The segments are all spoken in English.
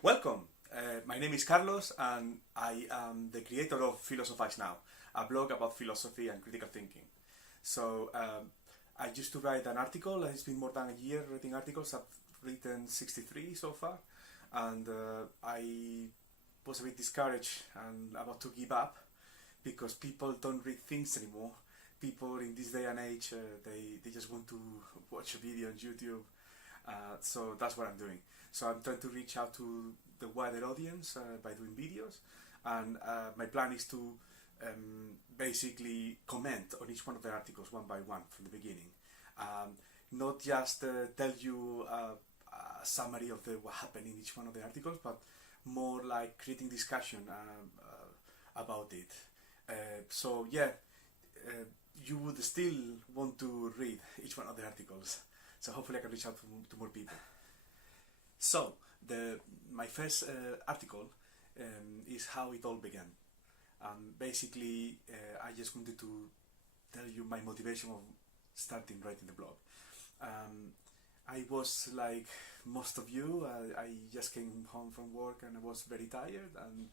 Welcome! My name is Carlos and I am the creator of Philosophise Now, a blog about philosophy and critical thinking. I used to write an article. It's been more than a year writing articles. I've written 63 so far, and I was a bit discouraged and about to give up because people don't read things anymore. People in this day and age, they just want to watch a video on YouTube. So that's what I'm doing. So I'm trying to reach out to the wider audience by doing videos, and my plan is to basically comment on each one of the articles one by one from the beginning. Not just tell you a summary of what happened in each one of the articles, but more like creating discussion about it. You would still want to read each one of the articles. So hopefully I can reach out to more people. So my first article is how it all began. Basically, I just wanted to tell you my motivation of starting writing the blog. I was like most of you. I just came home from work and I was very tired. And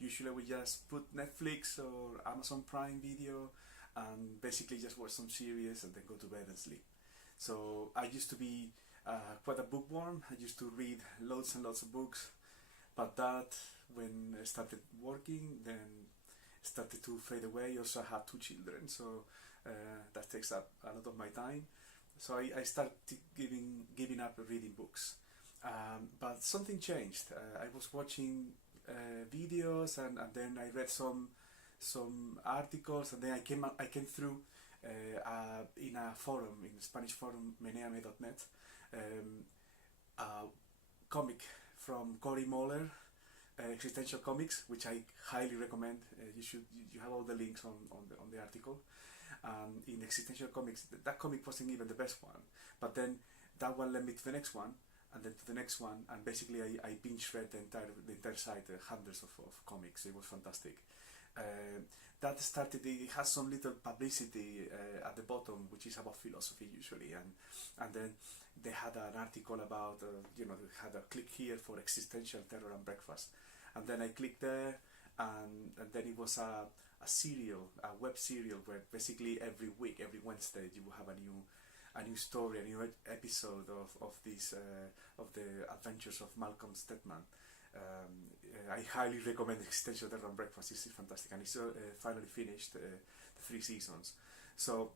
usually we just put Netflix or Amazon Prime Video and basically just watch some series and then go to bed and sleep. So I used to be quite a bookworm. I used to read loads and lots of books, but that, when I started working, then started to fade away. Also, I had 2 children, so that takes up a lot of my time. So I started giving up reading books. But something changed. I was watching videos, and then I read some articles, and then I came through in a forum, in the Spanish forum, meneame.net, a comic from Cory Moller, Existential Comics, which I highly recommend. You have all the links on the article. In Existential Comics, that comic wasn't even the best one, but then that one led me to the next one, and then to the next one, and basically I binge read the entire site, hundreds of comics. It was fantastic. That started, it has some little publicity at the bottom, which is about philosophy usually, and then they had an article about, they had a click here for existential terror and breakfast, and then I clicked there, and then it was a web serial, where basically every week, every Wednesday, you will have a new story, a new episode of the adventures of Malcolm Steadman. I highly recommend Existential Terror and Breakfast. It's fantastic, and it's finally finished the 3 seasons. So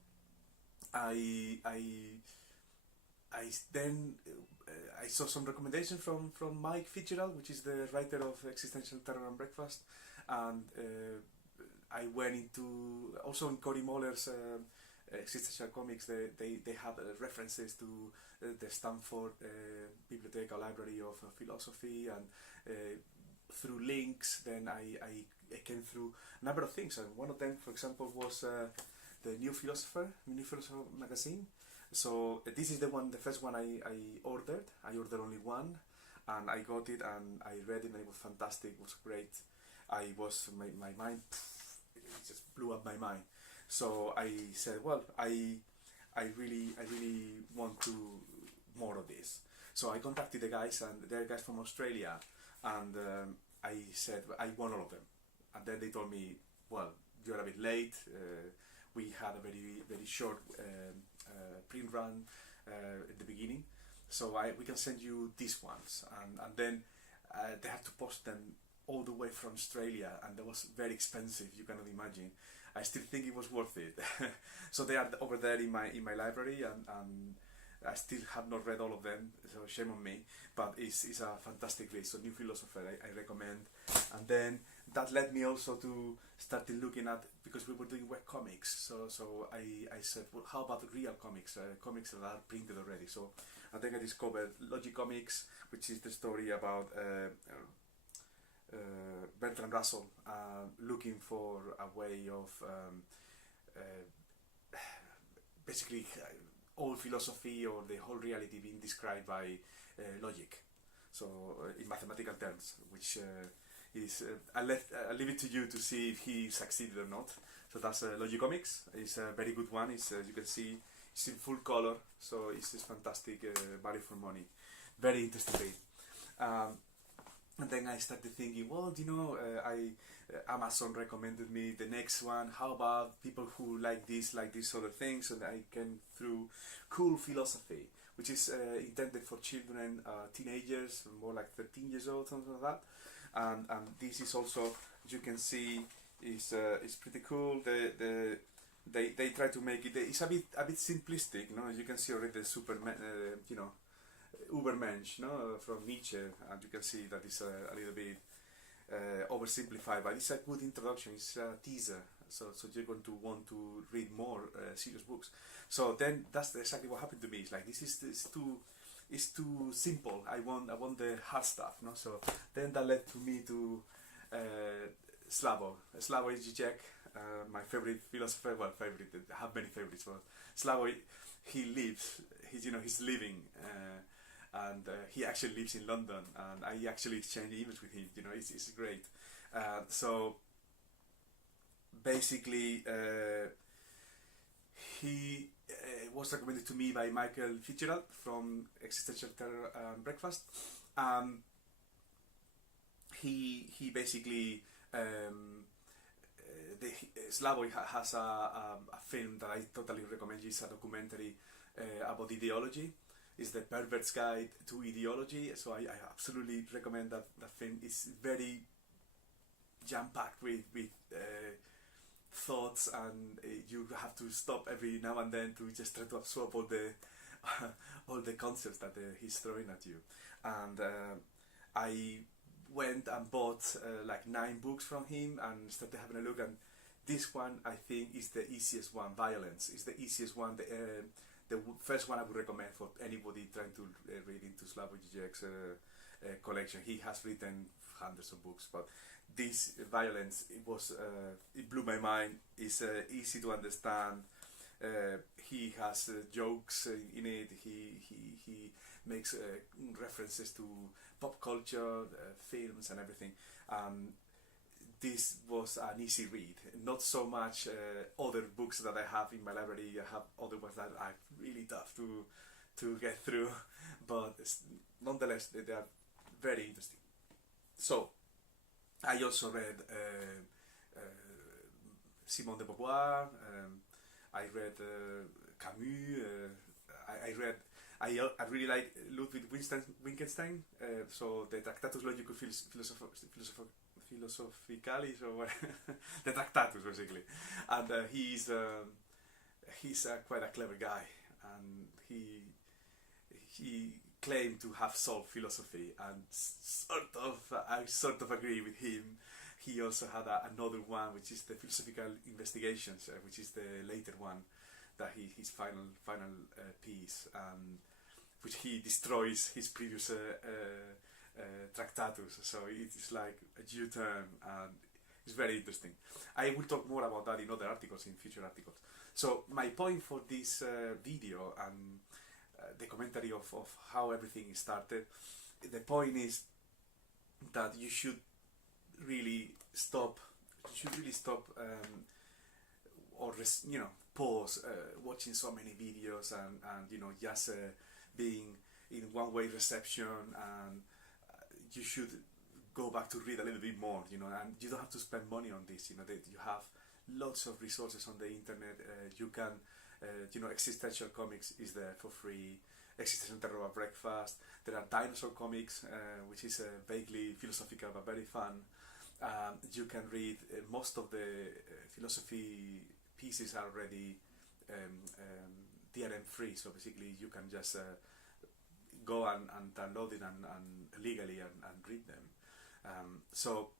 I then I saw some recommendations from Mike Fitzgerald, which is the writer of Existential Terror and Breakfast, and I went into also in Cory Moller's Existential Comics. They have references to the Stanford Bibliotheca Library of Philosophy, and through links, then I came through a number of things, and one of them, for example, was the New Philosopher magazine. So this is the first one I ordered. I ordered only one, and I got it, and I read it, and it was fantastic. It was great. My mind, it just blew up my mind. So I said, well, I really want to more of this. So I contacted the guys, and they're guys from Australia, and I said I want all of them, and then they told me, well, you're a bit late. We had a very short print run at the beginning, so we can send you these ones, and then they had to post them all the way from Australia, and that was very expensive. You cannot imagine. I still think it was worth it. So they are over there in my library, and I still have not read all of them, so shame on me, but it's a fantastic list. So New Philosopher, I recommend. And then that led me also to start looking at, because we were doing web comics, so I said, well, how about real comics, comics that are printed already? So I think I discovered Logic Comics, which is the story about Bertrand Russell looking for a way of basically all philosophy or the whole reality being described by logic, so in mathematical terms, which is I'll leave it to you to see if he succeeded or not. So that's Logic Comics. It's a very good one. It's you can see it's in full color, so it's just fantastic value for money. Very interesting read. And then I started thinking, well, Amazon recommended me the next one. How about people who like this sort of thing? So that I came through Cool Philosophy, which is intended for children, teenagers, more like 13 years old, something like that. And this is also, as you can see, is pretty cool. They try to make it. It's a bit simplistic, As you can see already, the Superman, Ubermensch, from Nietzsche, and you can see that it's a little bit oversimplified, but it's a good introduction. It's a teaser, so you're going to want to read more serious books. So then that's exactly what happened to me. It's like it's too simple. I want the hard stuff, So then that led to me to Slavoj Žižek, my favorite philosopher. Well, favorite. I have many favorites, but Slavoj, he's living. And he actually lives in London, and I actually exchange emails with him. It's great. So basically, he was recommended to me by Michael Fitzgerald from Existential Terror and Breakfast. He basically Slavoj has a film that I totally recommend. It's a documentary about ideology. Is the Pervert's Guide to Ideology. So I absolutely recommend that film. It's very jam-packed with thoughts, and you have to stop every now and then to just try to absorb all the concepts that he's throwing at you. And I went and bought like 9 books from him and started having a look, and this one I think is the easiest one. Violence is the easiest one. The first one I would recommend for anybody trying to read into Slavoj Žižek's collection. He has written hundreds of books, but this Violence, it blew my mind. It's easy to understand. He has jokes in it. He makes references to pop culture, films, and everything. This was an easy read. Not so much other books that I have in my library. I have other ones that are really tough to get through, but nonetheless they are very interesting. So I also read Simone de Beauvoir. I read Camus. I really like Ludwig Wittgenstein. So the Tractatus Logico Philosophicalis, or the Tractatus, basically. And he's quite a clever guy, and he claimed to have solved philosophy, and I sort of agree with him. He also had another one, which is the Philosophical Investigations, which is the later one, that his final piece, which he destroys his previous Tractatus. So it is like a U-turn, and it's very interesting. I will talk more about that in other articles, in future articles. So my point for this video and the commentary of how everything started, the point is that you should really stop or pause watching so many videos and just being in one-way reception, and you should go back to read a little bit more, and you don't have to spend money on this. You have lots of resources on the internet. You can Existential Comics is there for free. Existential Terror at Breakfast. There are dinosaur comics, which is vaguely philosophical but very fun. You can read most of the philosophy pieces are already DRM free, so basically you can just go and download it and legally and read them. So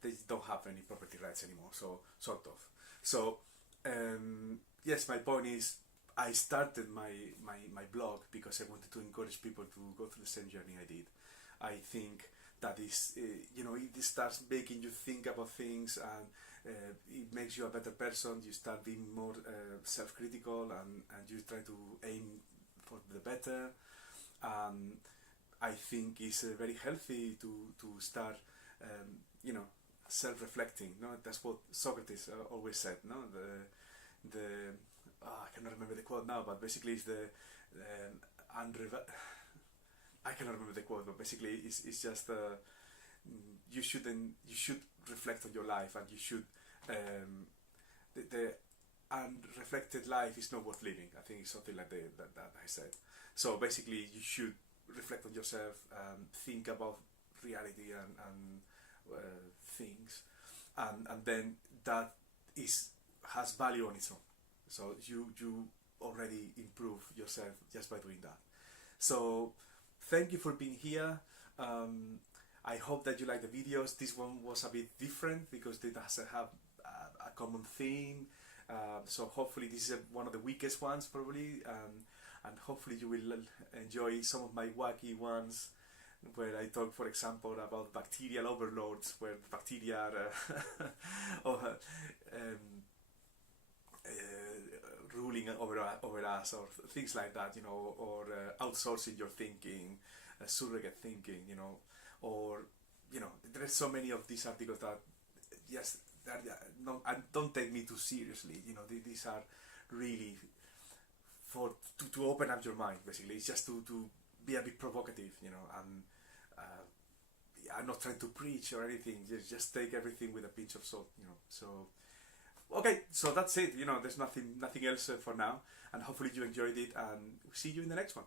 they don't have any property rights anymore, so sort of. So yes, my point is I started my blog because I wanted to encourage people to go through the same journey I did. I think that is, it starts making you think about things, and it makes you a better person. You start being more self-critical, and you try to aim for the better. I think it's very healthy to start, self-reflecting. That's what Socrates always said. I cannot remember the quote now, but basically it's I cannot remember the quote, but basically it's just you should reflect on your life, and you should the unreflected life is not worth living. I think it's something like that I said. So basically, you should reflect on yourself, think about reality and things, and then that has value on its own. So you already improve yourself just by doing that. So thank you for being here. I hope that you like the videos. This one was a bit different because it doesn't have a common theme. So hopefully this is one of the weakest ones probably, and hopefully you will enjoy some of my wacky ones where I talk, for example, about bacterial overloads, where bacteria are ruling over us, or things like that, you know, or outsourcing your thinking, surrogate thinking, you know, or, you know, there's so many of these articles that, yes, no, and don't take me too seriously, you know, these are really for to open up your mind, basically. It's just to be a bit provocative, you know, and I'm not trying to preach or anything, just take everything with a pinch of salt, you know. So okay, so that's it, you know, there's nothing else for now, and hopefully you enjoyed it, and see you in the next one.